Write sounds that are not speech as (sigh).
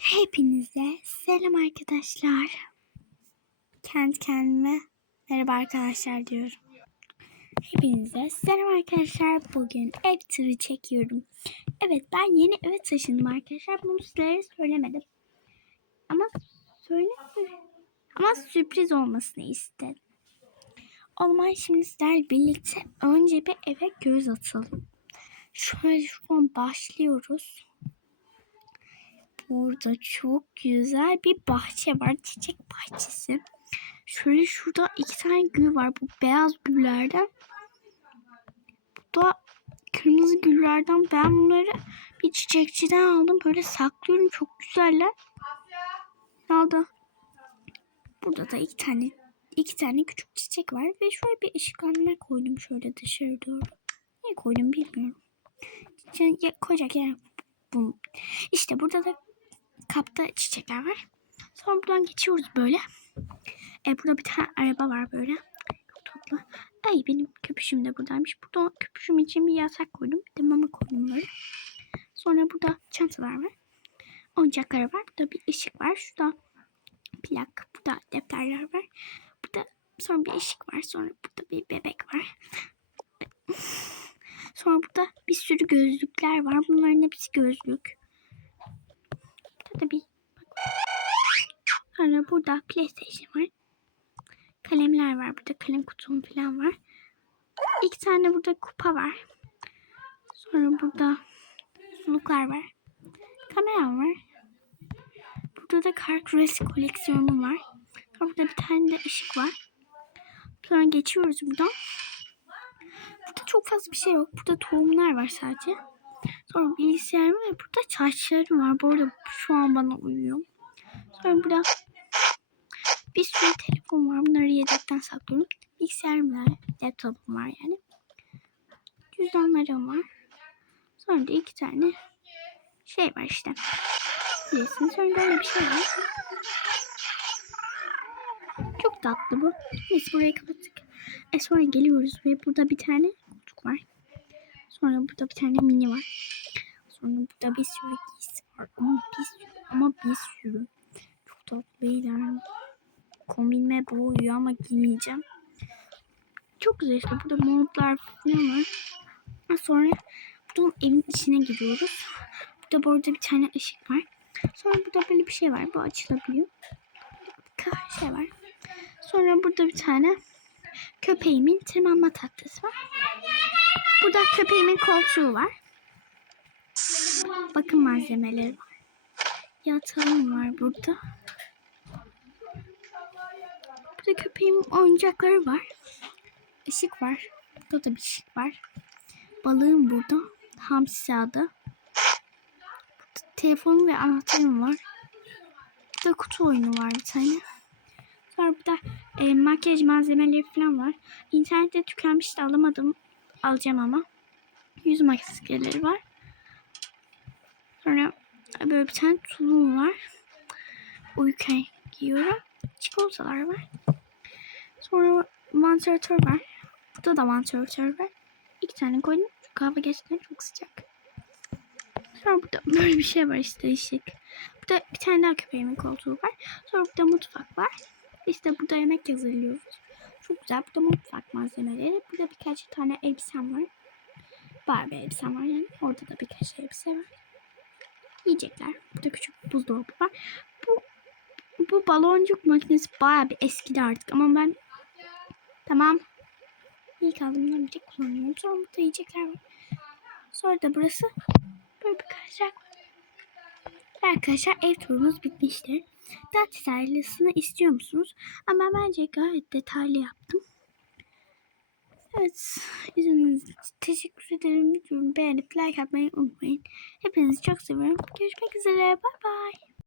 Hepinize selam arkadaşlar. Kendi kendime merhaba arkadaşlar diyorum. Hepinize selam arkadaşlar. Bugün ev turu çekiyorum. Evet ben yeni eve taşındım arkadaşlar. Bunu sizlere söylemedim. Ama söyle ama sürpriz olmasını istedim. O zaman şimdi sizlerle birlikte önce bir eve göz atalım. Şöyle şu an başlıyoruz. Burada çok güzel bir bahçe var. Çiçek bahçesi. Şöyle şurada iki tane gül var. Bu beyaz güllerden. Bu da kırmızı güllerden. Ben bunları bir çiçekçiden aldım. Böyle saklıyorum. Çok güzeller. Aldı. Burada da iki tane iki tane küçük çiçek var ve şöyle bir ışıklandırma koydum şöyle dışarı doğru. Niye koydum bilmiyorum. Çiçeği ya- koyacak yer bu. İşte burada da kapta çiçekler var. Sonra buradan geçiyoruz böyle. E, burada bir tane araba var böyle. Tatlı. Ay benim köpüşüm de buradaymış. Burada köpüşüm için bir yatak koydum. Bir de mama koydum böyle. Sonra burada çantalar var. Oyuncaklar var. Burada bir ışık var. Şurada plak. Burada defterler var. Burada sonra bir ışık var. Sonra burada bir bebek var. Sonra burada bir sürü gözlükler var. Bunların hepsi gözlük. Burada bir Sonra burada PlayStation var. Kalemler var. Burada kalem kutum falan var. İki tane burada kupa var. Sonra burada suluklar var. Kameram var. Burada da kar küresi koleksiyonum var. Sonra burada bir tane de ışık var. Sonra geçiyoruz buradan. Burada çok fazla bir şey yok. Burada tohumlar var sadece. Sonra bilgisayarım ve burada çarşılarım var. Bu arada şu an bana uyuyor. Sonra burada bir sürü telefon var. Bunları yedekten saklıyorum. Bilgisayarım var. Laptopum var yani. Cüzdanlarım var. Sonra da iki tane şey var işte. Bilirsiniz. Sonra böyle bir şey var. Çok tatlı bu. Neyse burayı kapattık. E sonra geliyoruz ve burada bir tane koltuk var. Sonra burada bir tane mini var. Sonra burada bir sürü giysi var. Ama bir sürü. Ama bir sürü. Çok tatlı beyler. Kombinime bu uyuyor ama giymeyeceğim. Çok güzel işte. Burada montlar falan var. Sonra buradan evin içine giriyoruz. Burada burada bir tane ışık var. Sonra burada böyle bir şey var. Bu açılabiliyor. Ka- Şey var. Sonra burada bir tane köpeğimin tırmanma tahtası var. Burada köpeğimin koltuğu var. Bakım malzemeleri var. Yatağım var burada. Burada köpeğimin oyuncakları var. Işık var. Burada da bir ışık var. Balığım burada. Hamsi adı. Burada telefonum ve anahtarım var. Burada kutu oyunu var bir tane. Sonra burada e, makyaj malzemeleri falan var. İnternette tükenmişti alamadım. Alacağım ama. Yüz maskeleri var. Sonra böyle bir tane tulum var. Uyurken giyiyorum. Çikolatalar var. Sonra vantilatör var. Burada da vantilatör var. İki tane koydum. Çünkü hava gerçekten çok sıcak. Sonra burada (laughs) böyle bir şey var işte ışık. Burada bir tane daha köpeğimin koltuğu var. Sonra burada mutfak var. İşte burada yemek hazırlıyoruz. Çok güzel. Burada mutfak malzemeleri. Burada birkaç tane elbisem var. Barbie elbisem var yani. Orada da birkaç elbise var. Yiyecekler. Burada küçük buzdolabı var. Bu bu baloncuk makinesi bayağı bir eskidi artık ama ben tamam iyi kaldığımdan beri kullanıyorum. Sonra burada yiyecekler var. Sonra da burası böyle bir kayacak var. Arkadaşlar ev turumuz bitmiştir. Daha detaylısını istiyor musunuz? Ama bence gayet detaylı yaptım. Evet. İzlediğiniz için teşekkür ederim. Videomu beğenip like atmayı unutmayın. Hepinizi çok seviyorum. Görüşmek üzere. Bay bay.